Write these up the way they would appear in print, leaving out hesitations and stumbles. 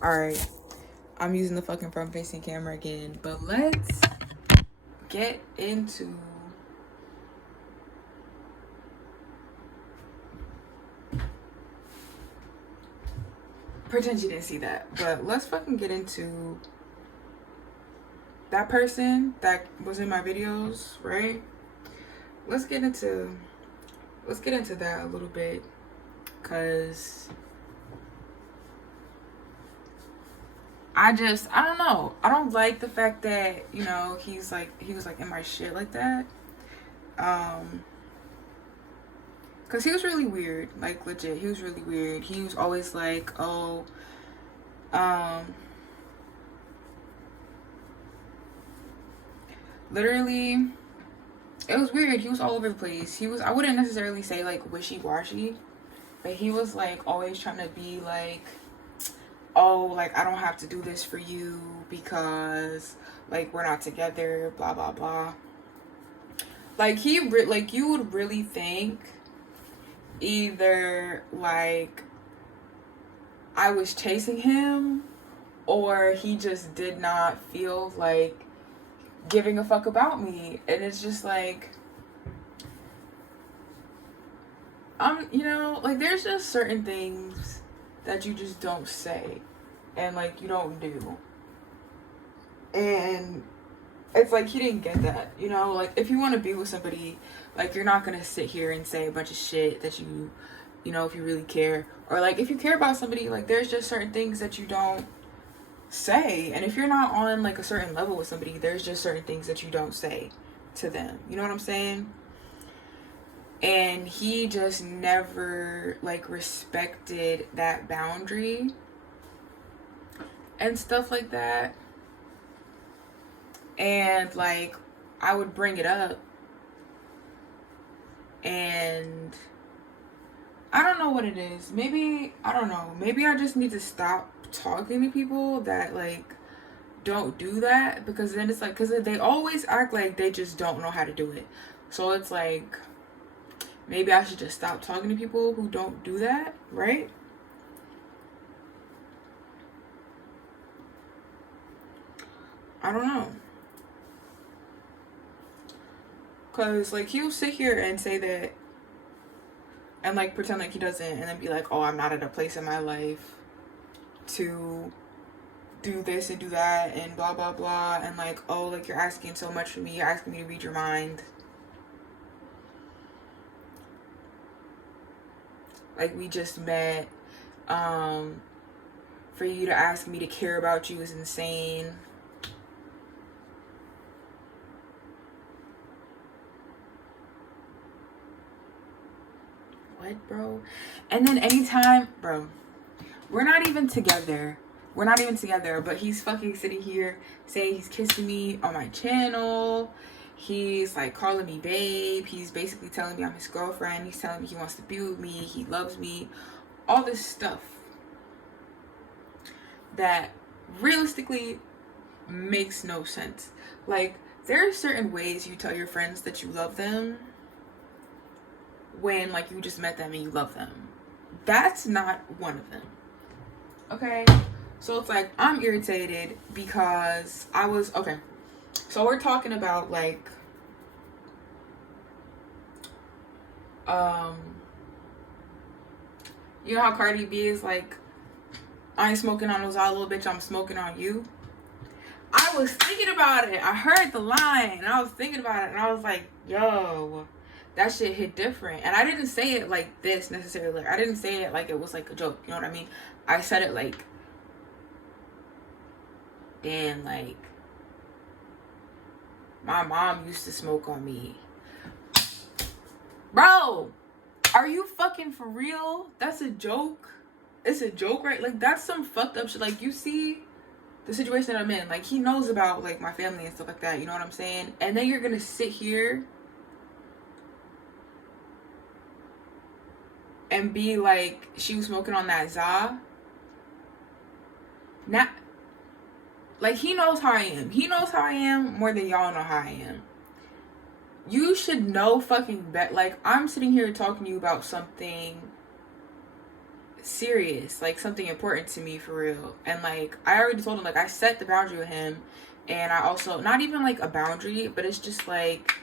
Alright, I'm using the fucking front facing camera again, but let's get into pretend you didn't see that, but let's fucking get into that person that was in my videos, right? Let's get into that a little bit, cause I don't know. I don't like the fact that, you know, he was like in my shit like that. Cause he was really weird, like legit. He was really weird. He was always like, oh, literally, it was weird. He was all over the place. I wouldn't necessarily say like wishy-washy, but he was like always trying to be like, oh, like I don't have to do this for you because like we're not together, blah blah blah. Like like you would really think either like I was chasing him or he just did not feel like giving a fuck about me. And it's just like, you know, like there's just certain things that you just don't say and like you don't do. And it's like he didn't get that, you know? Like if you want to be with somebody, like you're not gonna sit here and say a bunch of shit that you know, if you really care. Or like if you care about somebody, like there's just certain things that you don't say. And if you're not on like a certain level with somebody, there's just certain things that you don't say to them. You know what I'm saying? And he just never like respected that boundary and stuff like that. And like I would bring it up and I don't know what it is. Maybe I don't know. Maybe I just need to stop talking to people that like don't do that, because then it's like, because they always act like they just don't know how to do it. So it's like maybe I should just stop talking to people who don't do that, right? I don't know. Because like he'll sit here and say that and like pretend like he doesn't, and then be like, oh, I'm not at a place in my life to do this and do that and blah blah blah, and like, oh, like you're asking so much from me, you're asking me to read your mind. Like we just met. For you to ask me to care about you is insane. What, bro? And then anytime, bro, we're not even together, but he's fucking sitting here saying he's kissing me on my channel. He's like calling me babe. He's basically telling me I'm his girlfriend. He's telling me he wants to be with me, he loves me, all this stuff that realistically makes no sense. Like there are certain ways you tell your friends that you love them when like you just met them and you love them. That's not one of them. Okay? So it's like I'm irritated because I was okay. So we're talking about like you know how Cardi B is like, I ain't smoking on those all little bitch, I'm smoking on you. I was thinking about it. I heard the line and I was thinking about it and I was like, yo, that shit hit different. And I didn't say it like this necessarily. I didn't say it like it was like a joke. You know what I mean? I said it like, damn, like my mom used to smoke on me. Bro, are you fucking for real? That's a joke? It's a joke, right? Like that's some fucked up shit. Like you see the situation that I'm in. Like he knows about like my family and stuff like that. You know what I'm saying? And then you're gonna sit here and be like, she was smoking on that za. Not like he knows how I am. He knows how I am more than y'all know how I am. You should know fucking bet. Like I'm sitting here talking to you about something serious, like something important to me for real. And like I already told him, like I set the boundary with him, and I also, not even like a boundary, but it's just like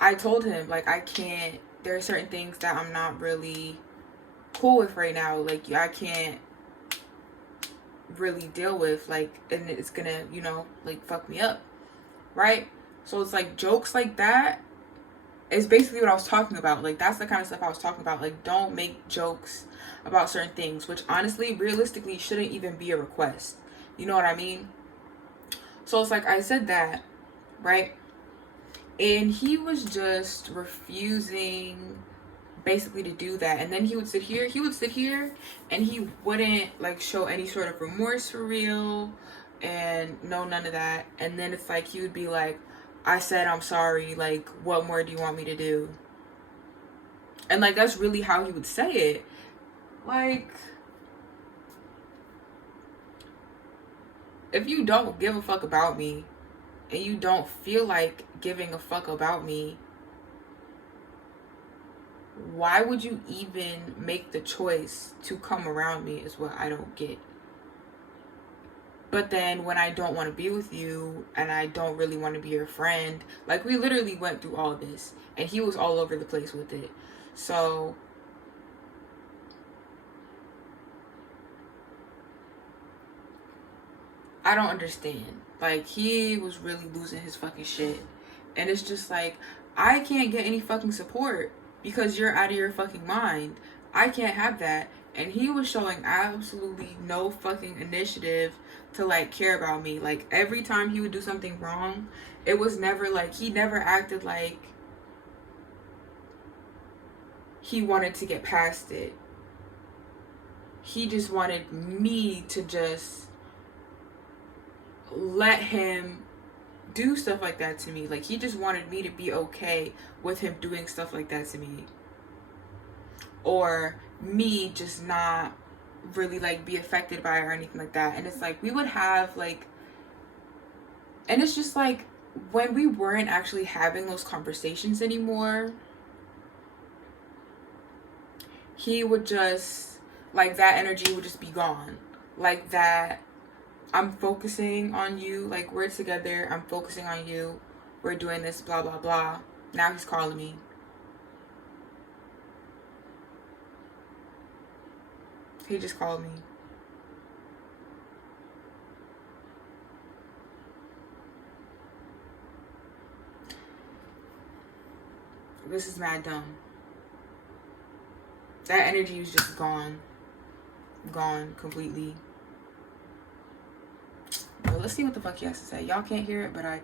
I told him like I can't, there are certain things that I'm not really cool with right now, like I can't really deal with, like, and it's gonna, you know, like fuck me up, right? So it's like jokes like that is basically what I was talking about. Like that's the kind of stuff I was talking about. Like don't make jokes about certain things, which honestly, realistically, shouldn't even be a request. You know what I mean? So it's like I said that, right? And he was just refusing basically to do that. And then he would sit here and he wouldn't like show any sort of remorse for real, and no, none of that. And then it's like he would be like, I said I'm sorry, like what more do you want me to do? And like that's really how he would say it. Like, if you don't give a fuck about me and you don't feel like giving a fuck about me, why would you even make the choice to come around me is what I don't get. But then when I don't want to be with you and I don't really want to be your friend, like we literally went through all this and he was all over the place with it. So I don't understand. Like he was really losing his fucking shit. And it's just like, I can't get any fucking support because you're out of your fucking mind. I can't have that. And he was showing absolutely no fucking initiative to like care about me. Like every time he would do something wrong, it was never like, he never acted like he wanted to get past it. He just wanted me to just let him do stuff like that to me. Like he just wanted me to be okay with him doing stuff like that to me, or me just not really like be affected by it or anything like that. And it's like we would have like, and it's just like when we weren't actually having those conversations anymore, he would just like, that energy would just be gone. Like that, I'm focusing on you, like we're together, I'm focusing on you, we're doing this, blah blah blah. Now he's calling me. He just called me. This is mad dumb. That energy was just gone completely. But let's see what the fuck he has to say. Y'all can't hear it, but I